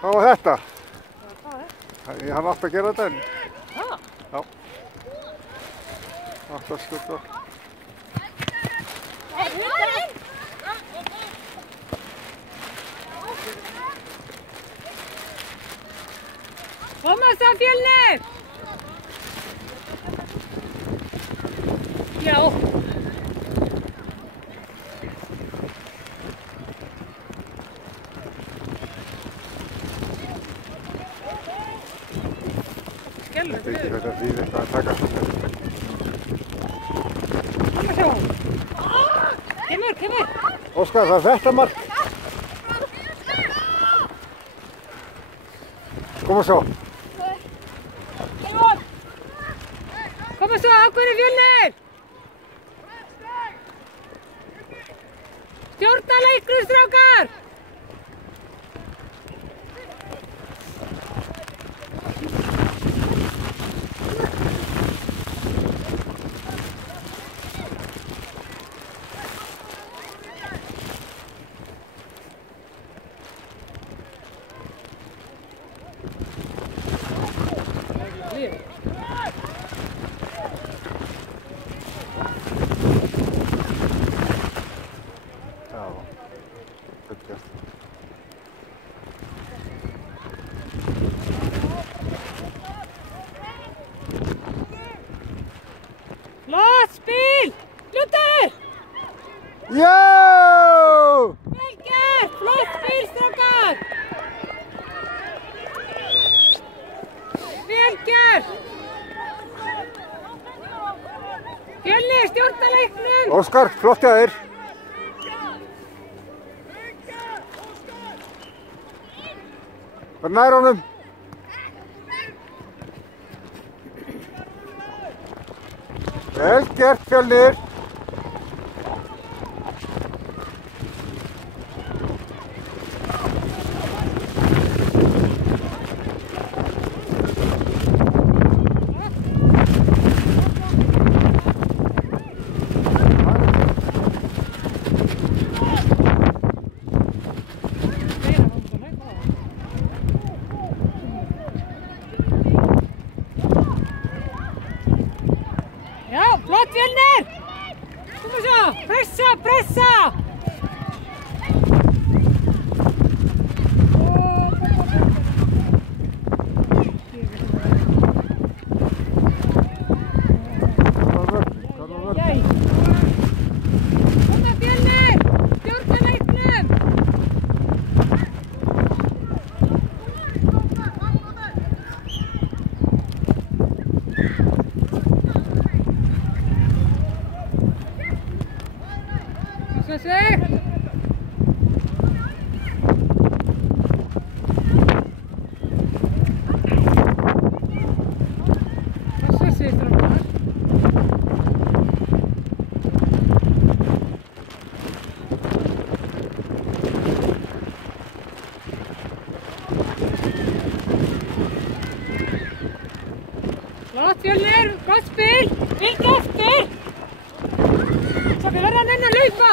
Hvað var þetta? Hann átti að gera þetta en... Já. Átti að skjóta. Koma svo Fjölnir! Já. Ég veit ekki þetta þýðir eitthvað að taka svona. Koma svo. Kemur. Óskar, það er þetta mark. Koma svo. Koma svo, ákveðni Fjölnir! Stjórna leiknum, strákar! Flott spil! Luther! Já! Vel gert! Flott spil, strákar! Vel gert! Fjölnir, stjórna leiknum! Óskar, flott hjá þér. Var nær honum. Vel gert, Fjölnir. Já, flott Fjölnir! Koma svo, pressa! Koma Fjölnir! Stjórna leiknum! Svo sig! Svo sig, strákar! Flott Fjölnir, gott spil! Fylgdu eftir! Svo við verðum að laupa!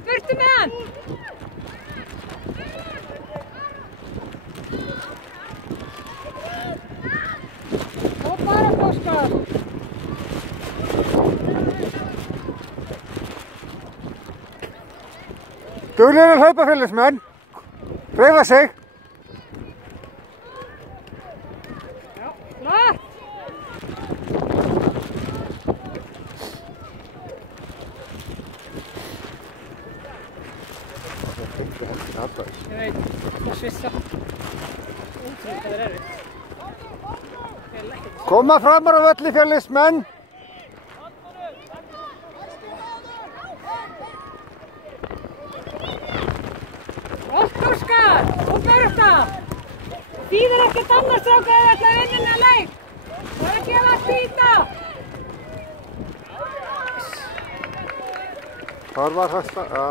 burtu með hann! Og bara Óskar! Duglegir hlaupafélagsmenn. Hreyfa sig. Já, flott! Ég veit, það svissa. Útrúlega það erfitt. Koma framar á völli félagsmenn. Óskar, og Bertha! Þýðir ekkert annars strákar ef þið ætla að vinna þennan leik. Það er ekki að spýta. Þar var hæsta, já.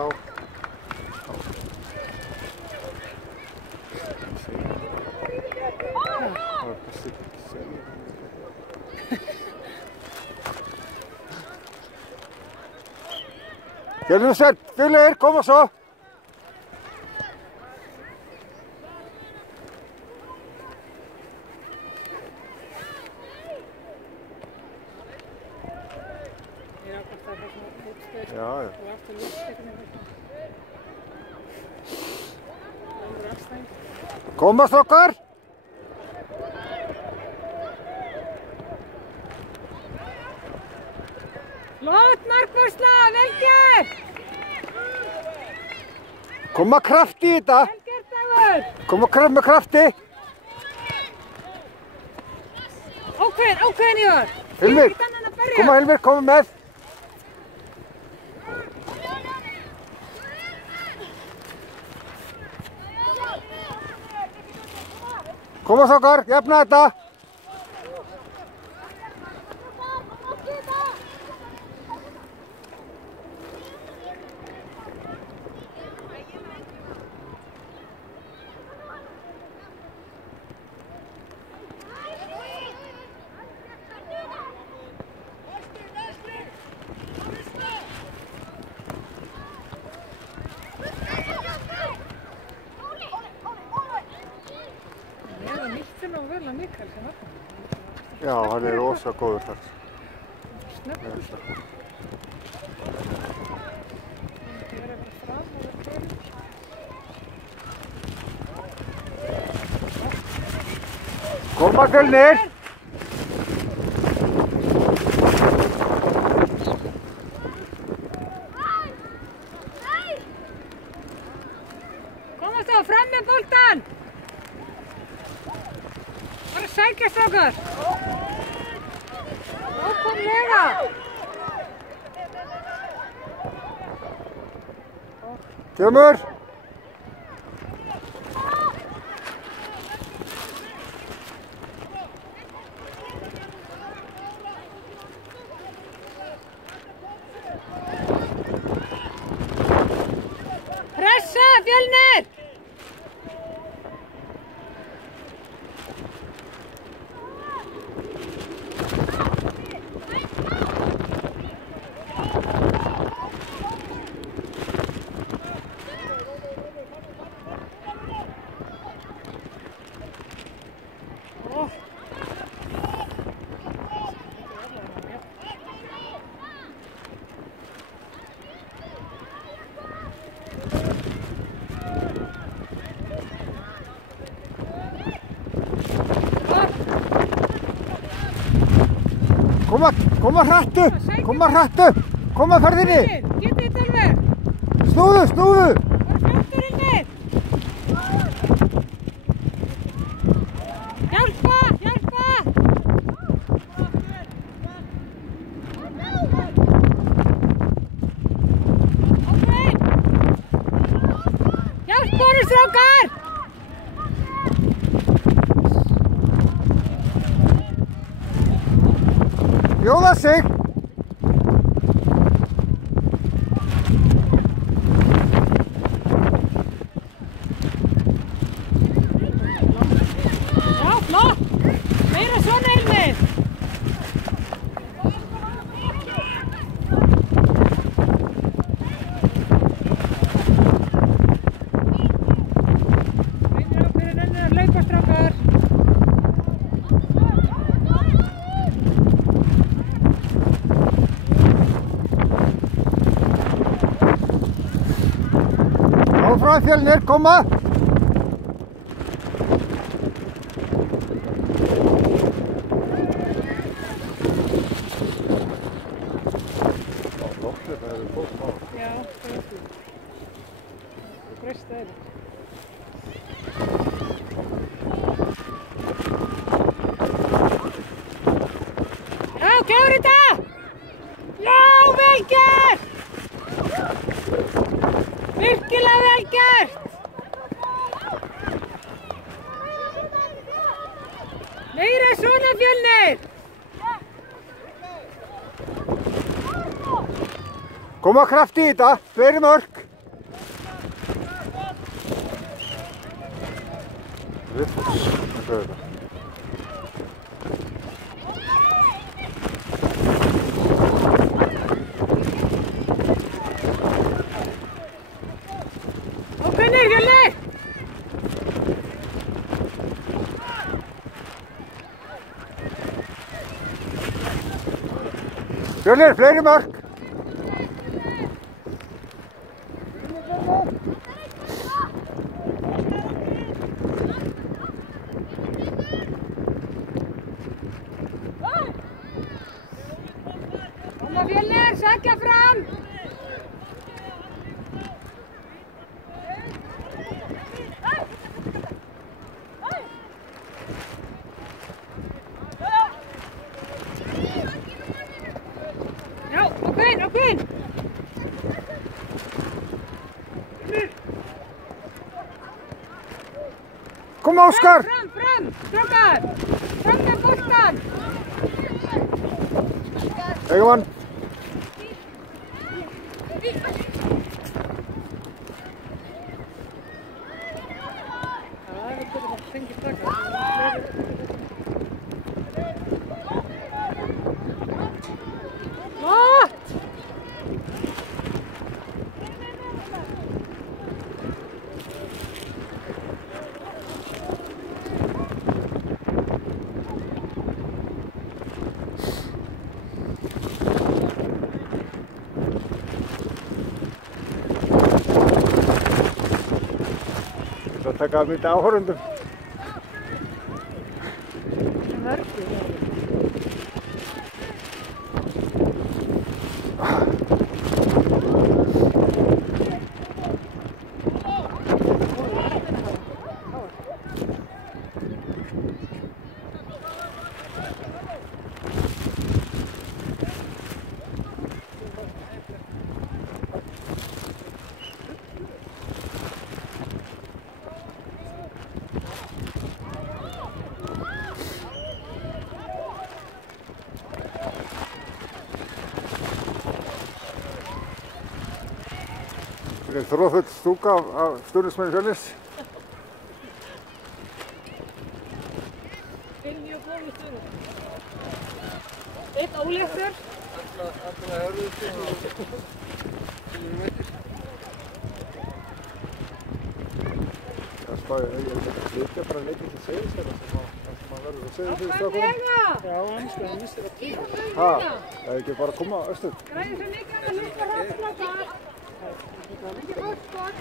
Fjölnismenn, duglegir, koma svo. Já, já. Koma strákar. Flott markvarsla, vel gert! Koma kraft í þetta. Vel gert, Dagur! Koma með krafti. Ákveðin Ívar! Hilmir, koma Hilmir, koma með. Koma strákar, jafna þetta. Já, hann er rosa góður þar. Snöggur. Koma Fjölnir. Komast þá fram með boltan. Bara sækja strákar. Ókomlega. Kemur. Pressa, Fjölnir. Koma hrættu, koma hrættu, koma ferðinni. Getið þetta alveg. Snúðu, snúðu. Bara flottur Hilmir. Hjálpa, hjálpa. Ókei. Hjálpa honum strákar. Bjóða sig. Já, flott. Meira svona Hilmir. fram Fjölnir, koma! Loftið, það eru fólk á. Já, það er því. Það breyst það yfir. Já, klára þetta! Já, vel gert! Virkilega vel gert! Meira svona Fjölnir! Koma kraft í þetta, fleiri mörk! Viðfoss, eins og þetta. Fjölnir, Fjölnir! Fjölnir, fleiri mörk! Koma Fjölnir, sækja fram! Já, okkur! Koma Óskar! Fram, strákar! Fram með boltan! Egemann! Það er að byrja að fengi taka. Flott! Það taka að mynda áhorfundum. Það er þrófull stúka af stuðningsmenn Fjölnis. Mjög góð stuður. Eitt óléttur. Allra hörðustu Það spáði að ég líka bara leikinn til Seyðisfjarðar sem að verður að segja fyrir strákunum. Já, hann missir að tíma. Það er ekki bara að koma austur. Græði svo mikið að lúka hraðflata. Ekki fórskot.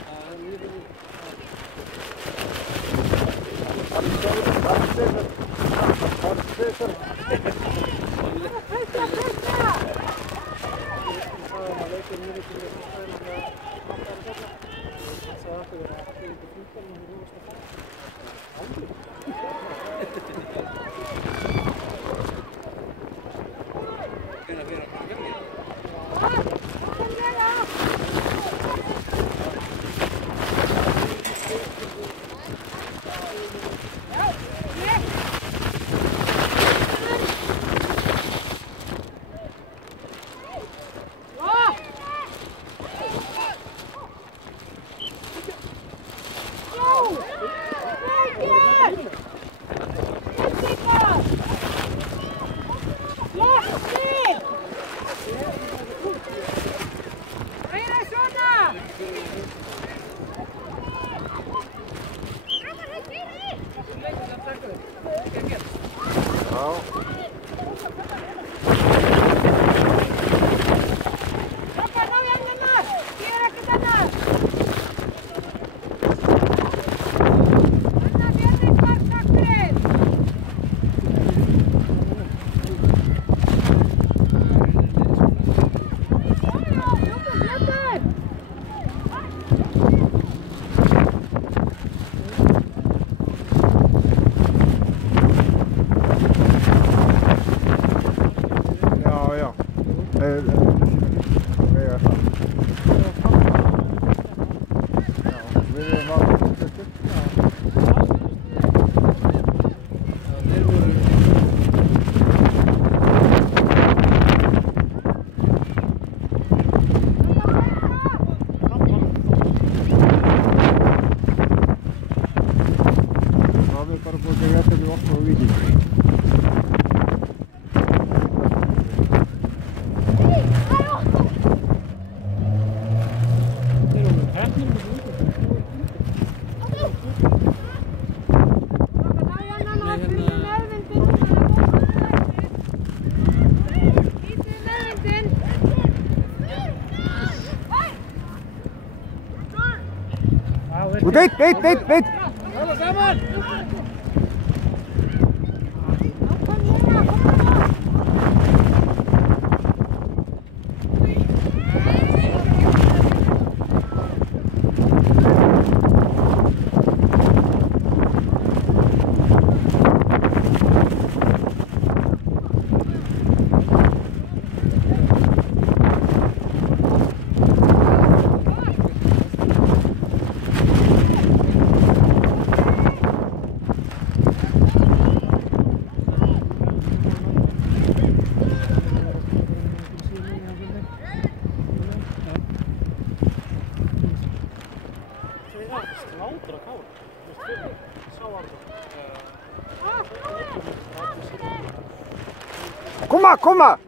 segja það. Já, við erum að stuttur. Það er bara búið að gera þetta við okkur og Víkingur. Út eitt! Alla saman! Koma!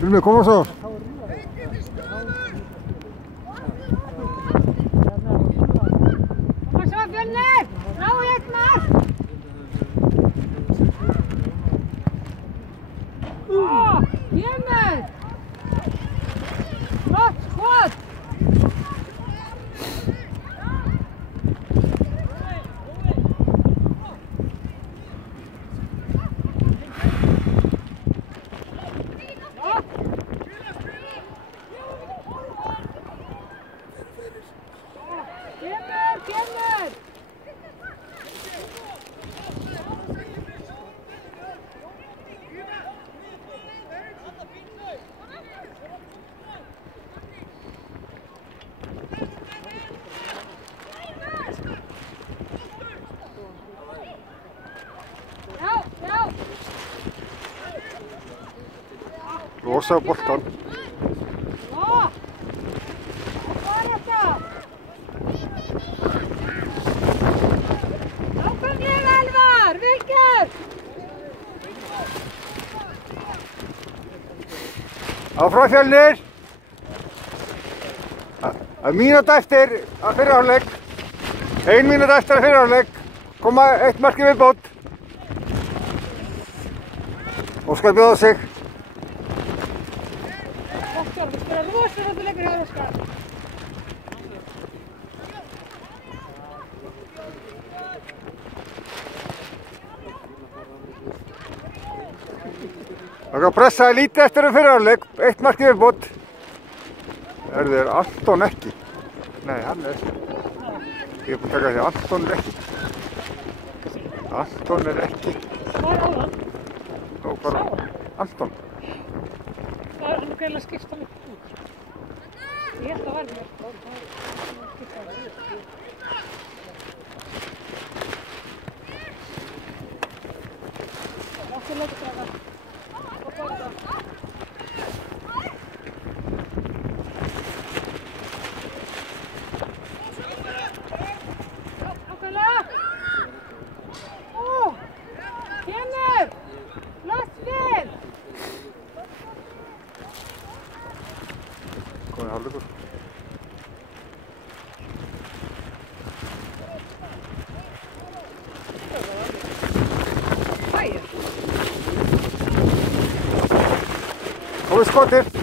Vilmi, koma svo! Koma svo, Fjölnir! Ná í eitt mark! Fjölnir! Flott skot! Kemur! Já! Losa boltan. Já! Hvað er þetta? Ákveðið Elvar! Vel gert! Áfram Fjölnir! Mínúta eftir að fyrri hálfleik. 1 mínúta eftir að fyrri hálfleik. Koma eitt mark í viðbót. Óskar bjóða sig. Óskar, við spila rosa þetta leikur hjá Óskar. Það kan pressa lítið eftir að fyrri hálfleik. 1 mark í viðbót. Er Anton ekki? Nei, hann er ekki. Ég er búinn að taka því að Anton er ekki. Anton er ekki. Hvað er áðan? Nú bara Anton. Það er hann greiðlega skipst hann upp út. Ég held að það væri mér. Láttu leika það. Komið hálfleikur. Komið skotið.